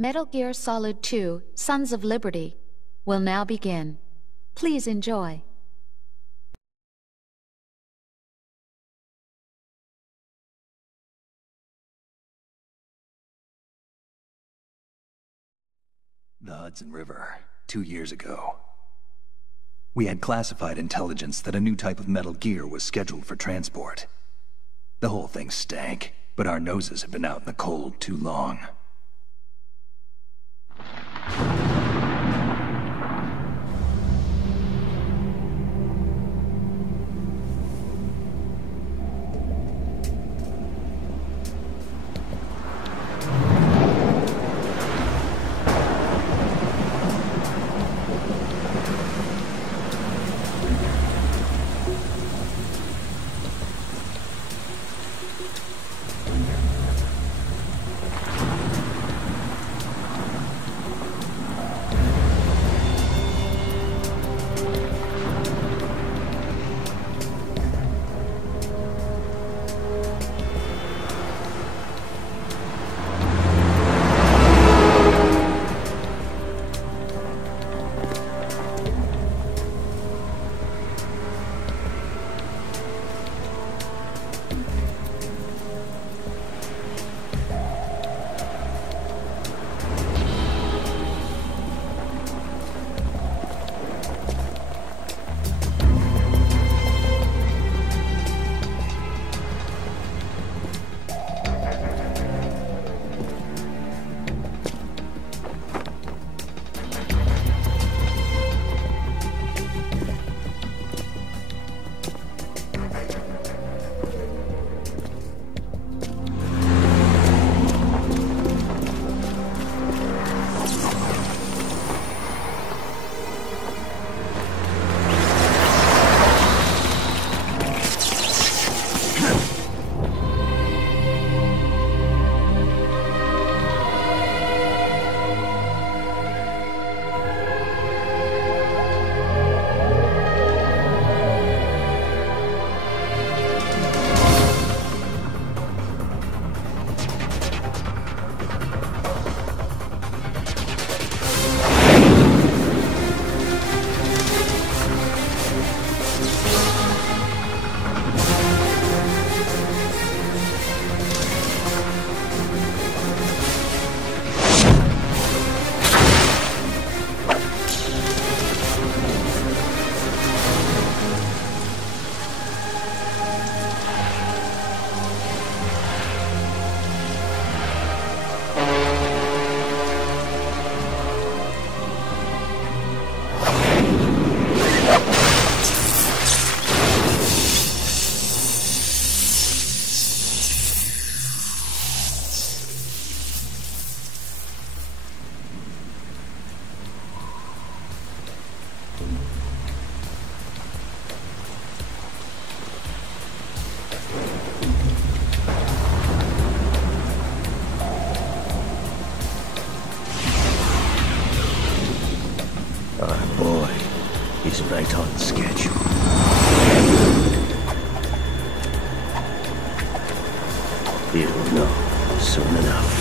Metal Gear Solid 2, Sons of Liberty, will now begin. Please enjoy. The Hudson River, 2 years ago. We had classified intelligence that a new type of Metal Gear was scheduled for transport. The whole thing stank, but our noses had been out in the cold too long. Right on schedule. You'll know soon enough.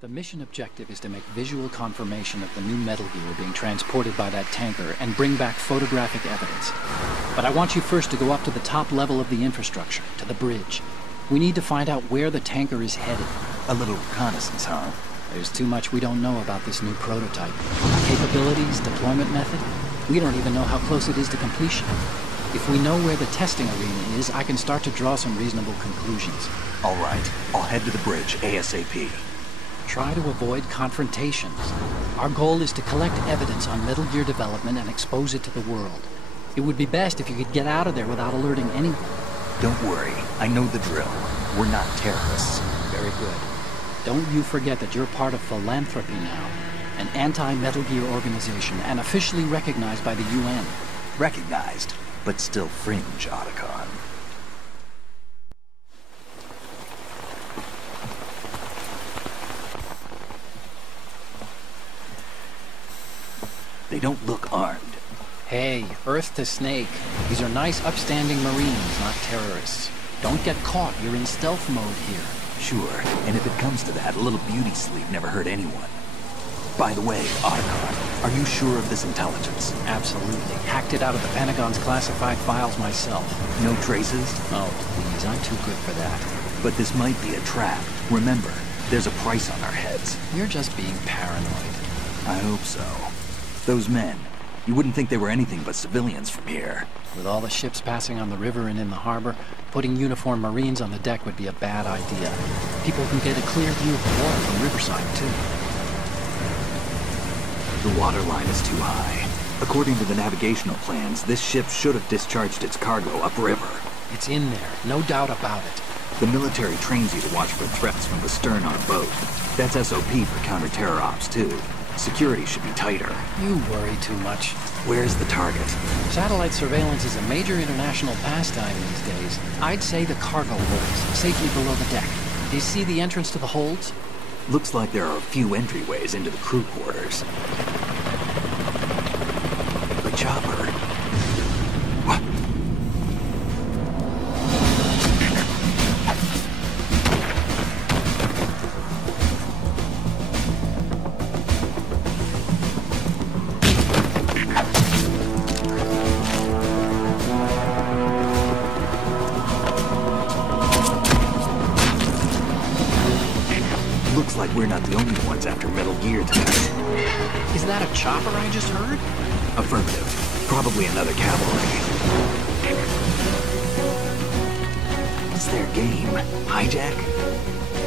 The mission objective is to make visual confirmation of the new Metal Gear being transported by that tanker and bring back photographic evidence. But I want you first to go up to the top level of the infrastructure, to the bridge. We need to find out where the tanker is headed. A little reconnaissance, huh? There's too much we don't know about this new prototype. Capabilities, deployment method. We don't even know how close it is to completion. If we know where the testing arena is, I can start to draw some reasonable conclusions. All right, I'll head to the bridge ASAP. Try to avoid confrontations. Our goal is to collect evidence on Metal Gear development and expose it to the world. It would be best if you could get out of there without alerting anyone. Don't worry, I know the drill. We're not terrorists. Very good. Don't you forget that you're part of philanthropy now. An anti-Metal Gear organization and officially recognized by the UN. Recognized, but still fringe, Otacon. They don't look armed. Hey, Earth to Snake. These are nice, upstanding Marines, not terrorists. Don't get caught. You're in stealth mode here. Sure, and if it comes to that, a little beauty sleep never hurt anyone. By the way, Otacon, are you sure of this intelligence? Absolutely. Hacked it out of the Pentagon's classified files myself. No traces? Oh, please, I'm too good for that. But this might be a trap. Remember, there's a price on our heads. You're just being paranoid. I hope so. Those men, you wouldn't think they were anything but civilians from here. With all the ships passing on the river and in the harbor, putting uniformed Marines on the deck would be a bad idea. People can get a clear view of the water from Riverside, too. The water line is too high. According to the navigational plans, this ship should have discharged its cargo upriver. It's in there, no doubt about it. The military trains you to watch for threats from the stern on a boat. That's SOP for counter-terror ops, too. Security should be tighter. You worry too much. Where's the target? Satellite surveillance is a major international pastime these days. I'd say the cargo holds, safely below the deck. Do you see the entrance to the holds? Looks like there are a few entryways into the crew quarters. The chopper. What? Looks like we're not the only ones after Metal Gear tonight. Is that a chopper I just heard? Affirmative. Probably another cavalry. What's their game? Hijack?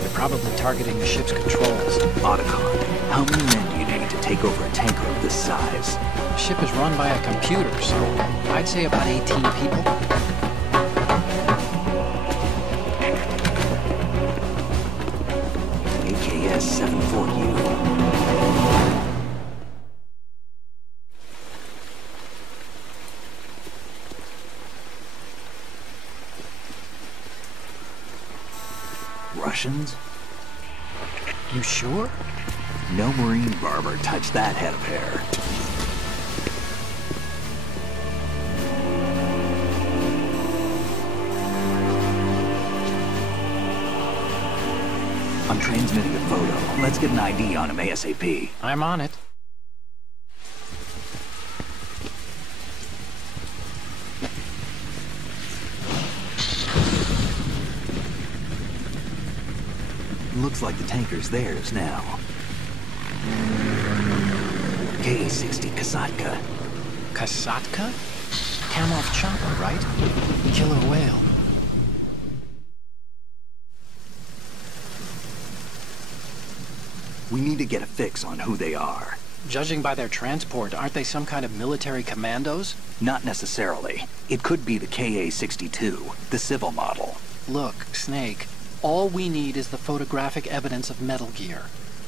They're probably targeting the ship's controls. Otacon, how many men do you need to take over a tanker of this size? The ship is run by a computer, so I'd say about 18 people. AKS 74U. Russians? You sure? No Marine barber touched that head of hair. I'm transmitting a photo. Let's get an ID on him ASAP. I'm on it. Looks like the tanker's theirs now. KA-60 Kasatka. Kasatka? Kamov chopper, right? Killer whale. We need to get a fix on who they are. Judging by their transport, aren't they some kind of military commandos? Not necessarily. It could be the KA-62, the civil model. Look, Snake, all we need is the photographic evidence of Metal Gear.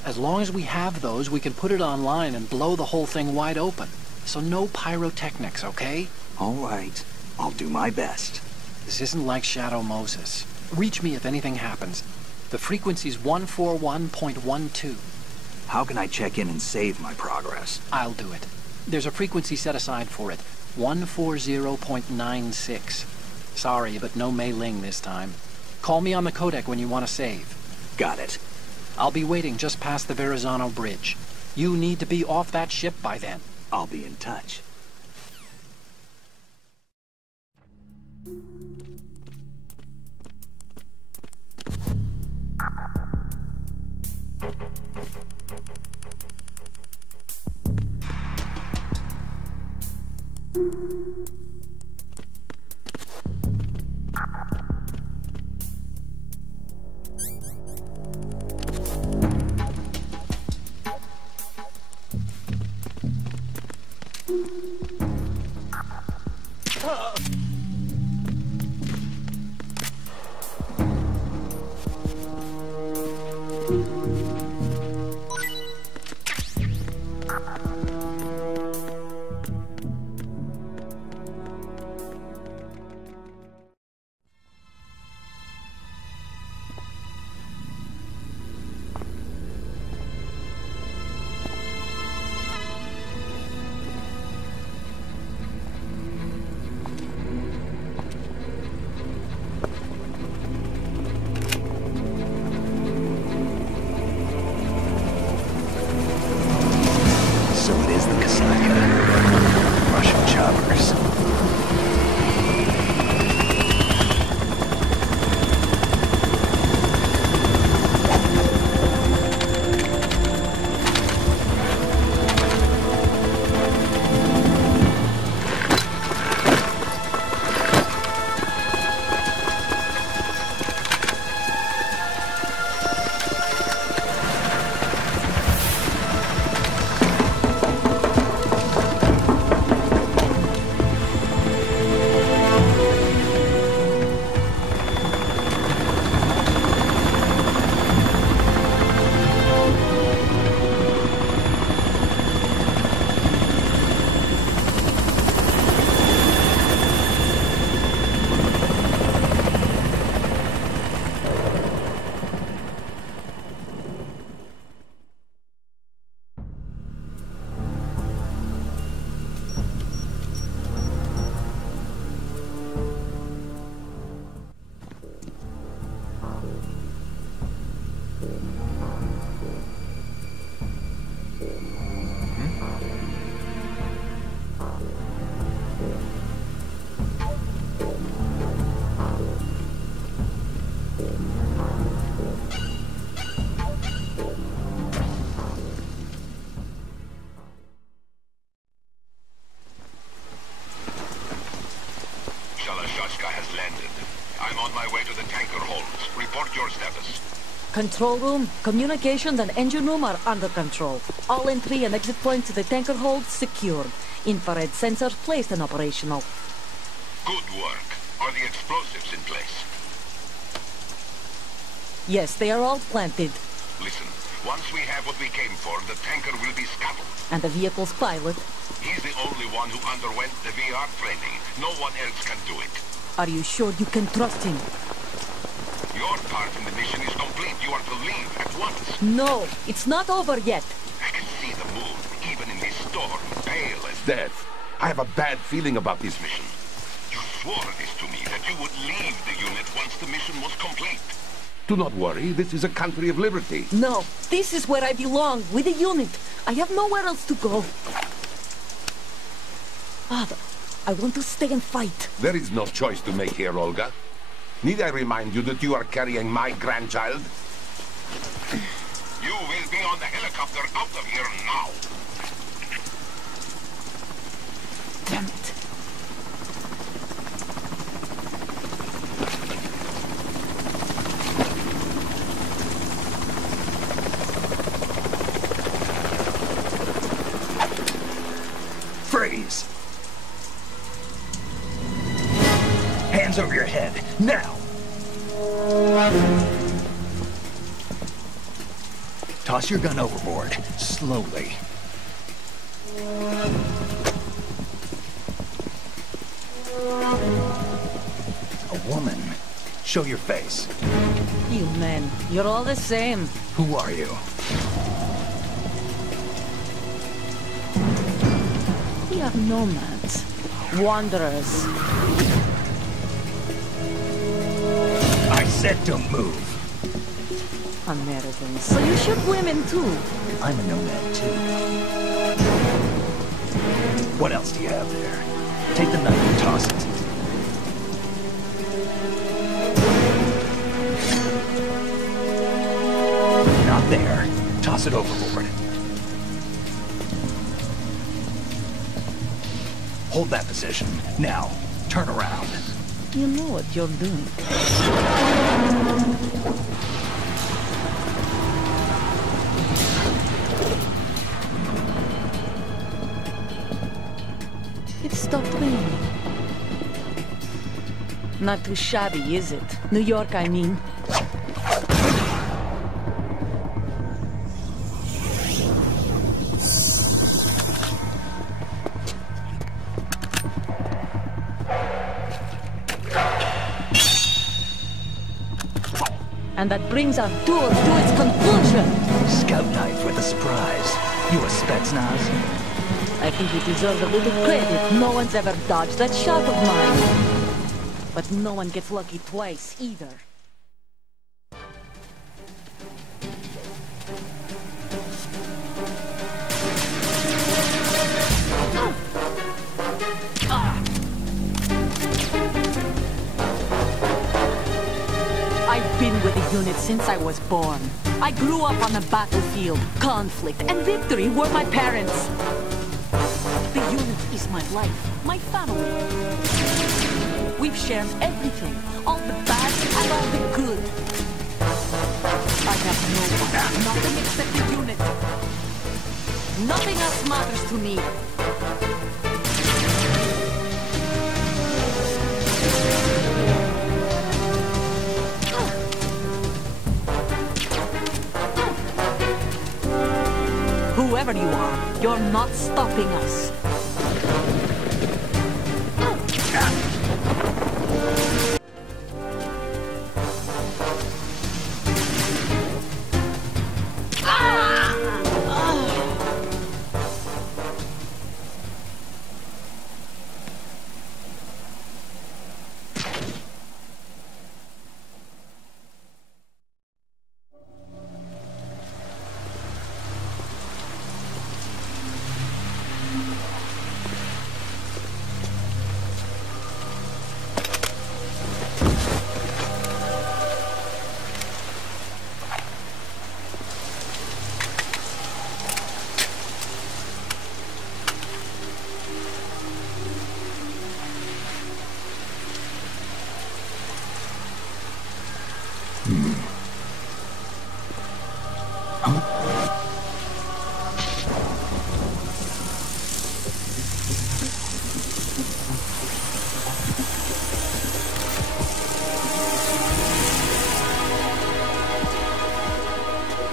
As long as we have those, we can put it online and blow the whole thing wide open. So no pyrotechnics, okay? All right. I'll do my best. This isn't like Shadow Moses. Reach me if anything happens. The frequency's 141.12. How can I check in and save my progress? I'll do it. There's a frequency set aside for it. 140.96. Sorry, but no Mei Ling this time. Call me on the codec when you want to save. Got it. I'll be waiting just past the Verrazano Bridge. You need to be off that ship by then. I'll be in touch. So it is the Kasatka. Russian choppers. Has landed. I'm on my way to the tanker holds. Report your status. Control room, communications and engine room are under control. All entry and exit points to the tanker hold secured. Infrared sensors placed and operational. Good work. Are the explosives in place? Yes, they are all planted. Listen, once we have what we came for, the tanker will be scuttled. And the vehicle's pilot? He's the only one who underwent the VR training. No one else can do it. Are you sure you can trust him? Your part in the mission is complete. You are to leave at once. No, it's not over yet. I can see the moon, even in this storm, pale as death. I have a bad feeling about this mission. You swore this to me, that you would leave the unit once the mission was complete. Do not worry, this is a country of liberty. No, this is where I belong, with the unit. I have nowhere else to go. Father, I want to stay and fight. There is no choice to make here, Olga. Need I remind you that you are carrying my grandchild? You will be on the helicopter out of here now. Damn it. Freeze! Hands over your head, now! Toss your gun overboard, slowly. A woman. Show your face. You men, you're all the same. Who are you? We are nomads. Wanderers. I said don't move. Americans. So you shoot women too. I'm a nomad too. What else do you have there? Take the knife and toss it. Not there. Toss it overboard. Hold that position. Now, turn around. You know what you're doing. It stopped raining. Not too shabby, is it? New York, I mean. And that brings our tour to its conclusion. Scout knife with a surprise. You a Spetsnaz? I think you deserve a little credit. No one's ever dodged that shot of mine. But no one gets lucky twice, either. unit since I was born. I grew up on the battlefield. Conflict and victory were my parents. The unit is my life, my family. We've shared everything, all the bad and all the good. I have no one, nothing except the unit. Nothing else matters to me. Whoever you are, you're not stopping us.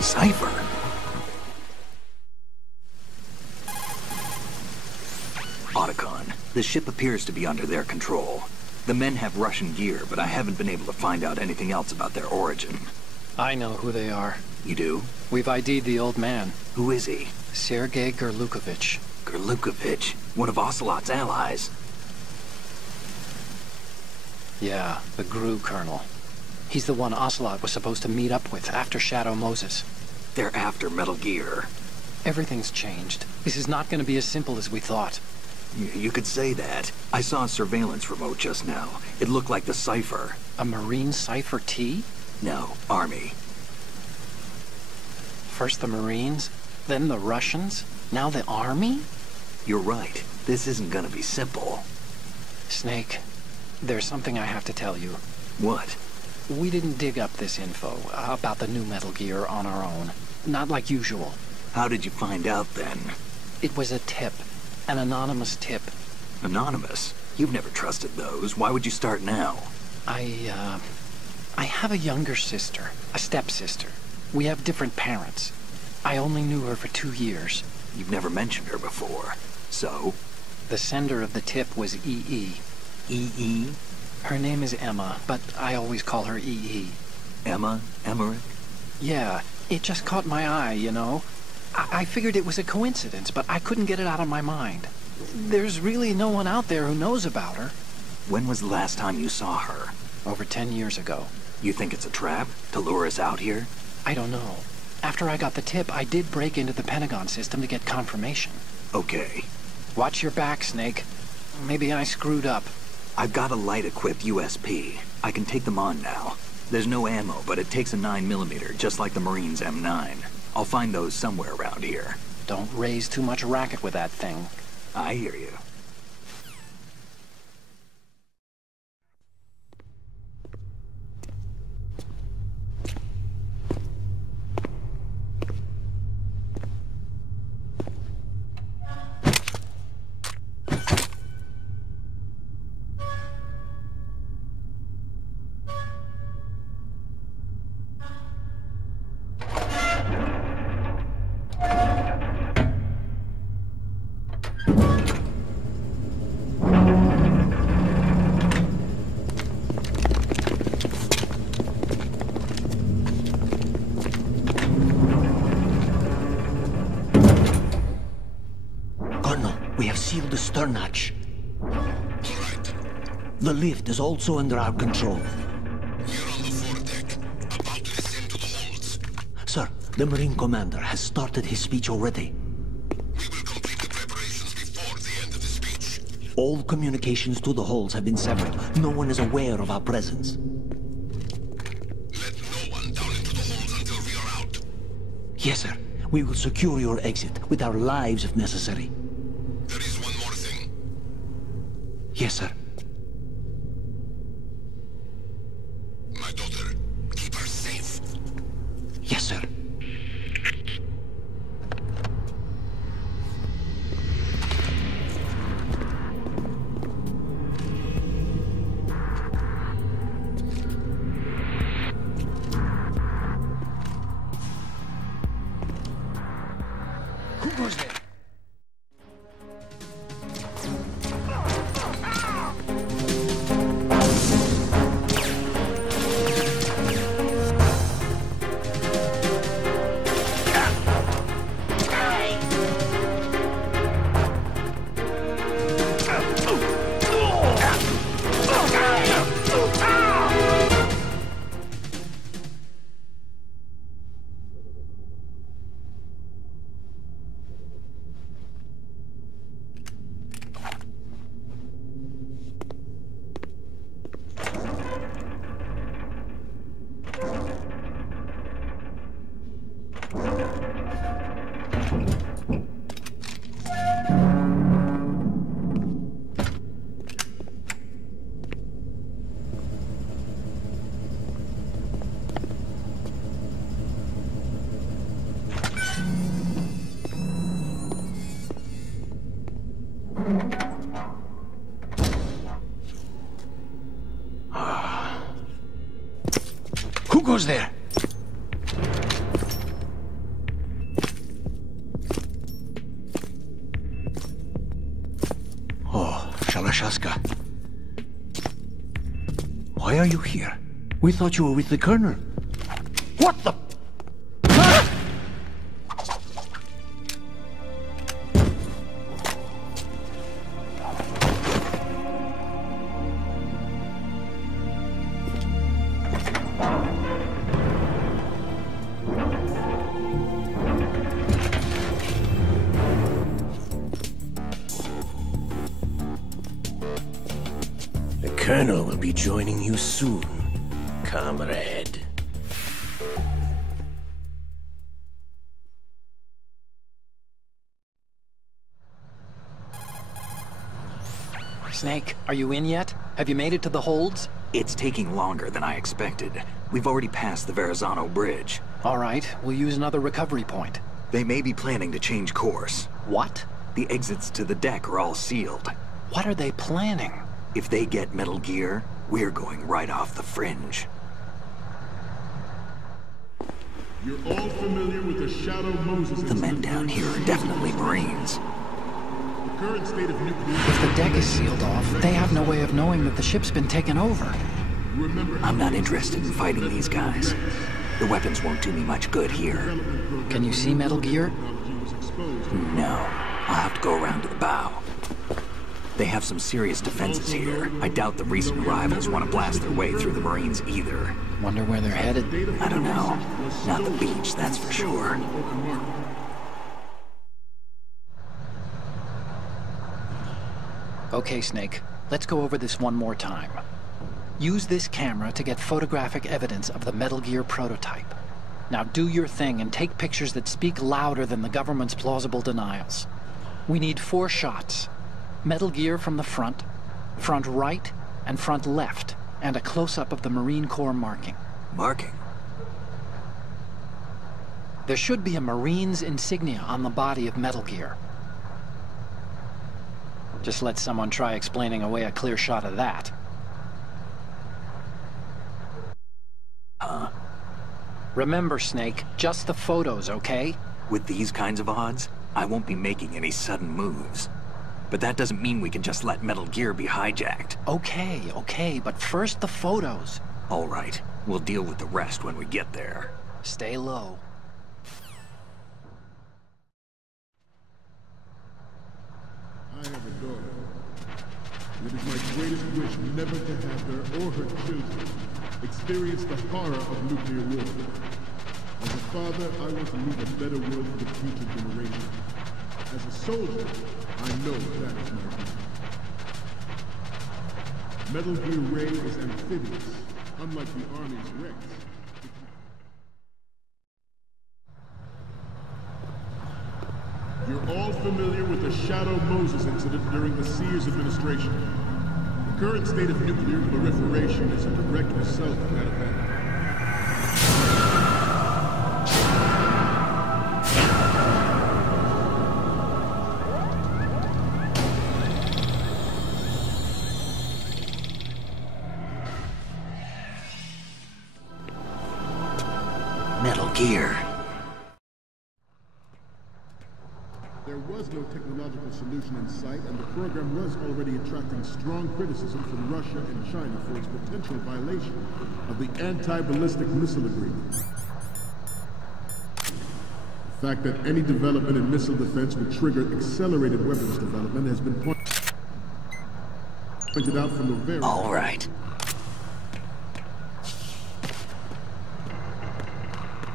Cipher? Otacon, the ship appears to be under their control. The men have Russian gear, but I haven't been able to find out anything else about their origin. I know who they are. You do? We've ID'd the old man. Who is he? Sergei Gerlukovich. Gerlukovich, one of Ocelot's allies. Yeah, the GRU colonel. He's the one Ocelot was supposed to meet up with after Shadow Moses. They're after Metal Gear. Everything's changed. This is not going to be as simple as we thought. You could say that. I saw a surveillance remote just now. It looked like the Cipher. A Marine Cipher T? No, Army. First the Marines, then the Russians, now the Army? You're right. This isn't gonna be simple. Snake, there's something I have to tell you. What? We didn't dig up this info about the new Metal Gear on our own. Not like usual. How did you find out then? It was a tip. An anonymous tip. Anonymous? You've never trusted those. Why would you start now? I have a younger sister, a stepsister. We have different parents. I only knew her for 2 years. You've never mentioned her before. So? The sender of the tip was E.E. E.E.? Her name is Emma, but I always call her E.E. Emma? Emmerich? Yeah, it just caught my eye, you know? I figured it was a coincidence, but I couldn't get it out of my mind. There's really no one out there who knows about her. When was the last time you saw her? Over 10 years ago. You think it's a trap? To lure us out here? I don't know. After I got the tip, I did break into the Pentagon system to get confirmation. Okay. Watch your back, Snake. Maybe I screwed up. I've got a light-equipped USP. I can take them on now. There's no ammo, but it takes a 9mm, just like the Marines' M9. I'll find those somewhere around here. Don't raise too much racket with that thing. I hear you. Seal the stern hatch. The lift is also under our control. We're on the foredeck, about to descend to the holds. Sir, the Marine Commander has started his speech already. We will complete the preparations before the end of the speech. All communications to the holds have been severed. No one is aware of our presence. Let no one Yes, sir. We will secure your exit, with our lives if necessary. There is one more thing. Yes, sir. My daughter, keep her safe. Yes, sir. Who goes there? Who goes there? Oh, Shalashaska. Why are you here? We thought you were with the Colonel. What the... The Colonel will be joining you soon, comrade. Snake, are you in yet? Have you made it to the holds? It's taking longer than I expected. We've already passed the Verrazano Bridge. All right, we'll use another recovery point. They may be planning to change course. What? The exits to the deck are all sealed. What are they planning? If they get Metal Gear, we're going right off the fringe. You're all familiar with the Shadow Moses The men down here are definitely Marines. The current state of nuclear... If the deck is sealed off, they have no way of knowing that the ship's been taken over. Remember, I'm not interested in fighting these guys. The weapons won't do me much good here. Can you see Metal Gear? No. I'll have to go around to the bow. They have some serious defenses here. I doubt the recent arrivals want to blast their way through the Marines either. Wonder where they're headed. I don't know. Not the beach, that's for sure. Okay, Snake. Let's go over this one more time. Use this camera to get photographic evidence of the Metal Gear prototype. Now do your thing and take pictures that speak louder than the government's plausible denials. We need 4 shots. Metal Gear from the front right, and front left, and a close-up of the Marine Corps marking. Marking? There should be a Marine's insignia on the body of Metal Gear. Just let someone try explaining away a clear shot of that. Huh? Remember, Snake, just the photos, okay? With these kinds of odds, I won't be making any sudden moves. But that doesn't mean we can just let Metal Gear be hijacked. Okay, but first the photos. All right, we'll deal with the rest when we get there. Stay low. I have a daughter. It is my greatest wish never to have her or her children experience the horror of nuclear war. As a father, I want to leave a better world for the future generation. As a soldier, I know that is my duty. Metal Gear Ray is amphibious, unlike the Army's Rex. You're all familiar with the Shadow Moses incident during the Sears administration. The current state of nuclear proliferation is a direct result of that event. Metal Gear. There was no technological solution in sight, and the program was already attracting strong criticism from Russia and China for its potential violation of the anti-ballistic missile agreement. The fact that any development in missile defense would trigger accelerated weapons development has been pointed out from the very... All right.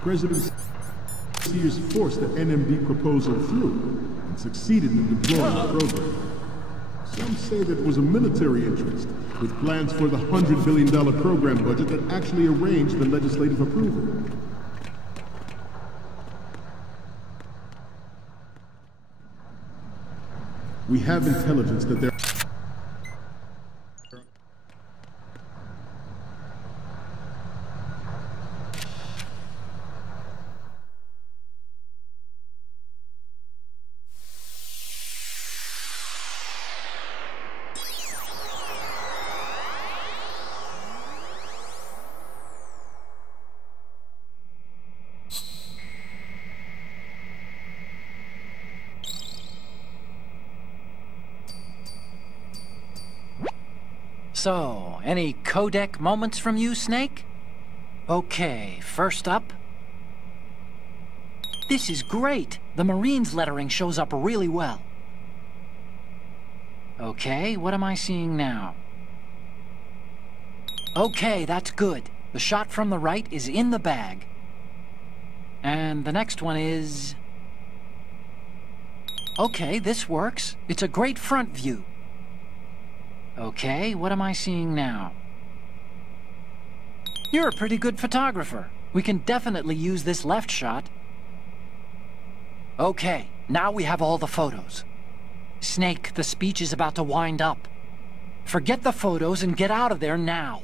President Sears forced the NMD proposal through and succeeded in deploying the program. Some say that it was a military interest, with plans for the $100 billion program budget that actually arranged the legislative approval. We have intelligence that there... So, any codec moments from you, Snake? Okay, first up... This is great! The Marines lettering shows up really well. Okay, what am I seeing now? Okay, that's good. The shot from the right is in the bag. And the next one is... Okay, this works. It's a great front view. Okay, what am I seeing now? You're a pretty good photographer. We can definitely use this left shot. Okay, now we have all the photos. Snake, the speech is about to wind up. Forget the photos and get out of there now.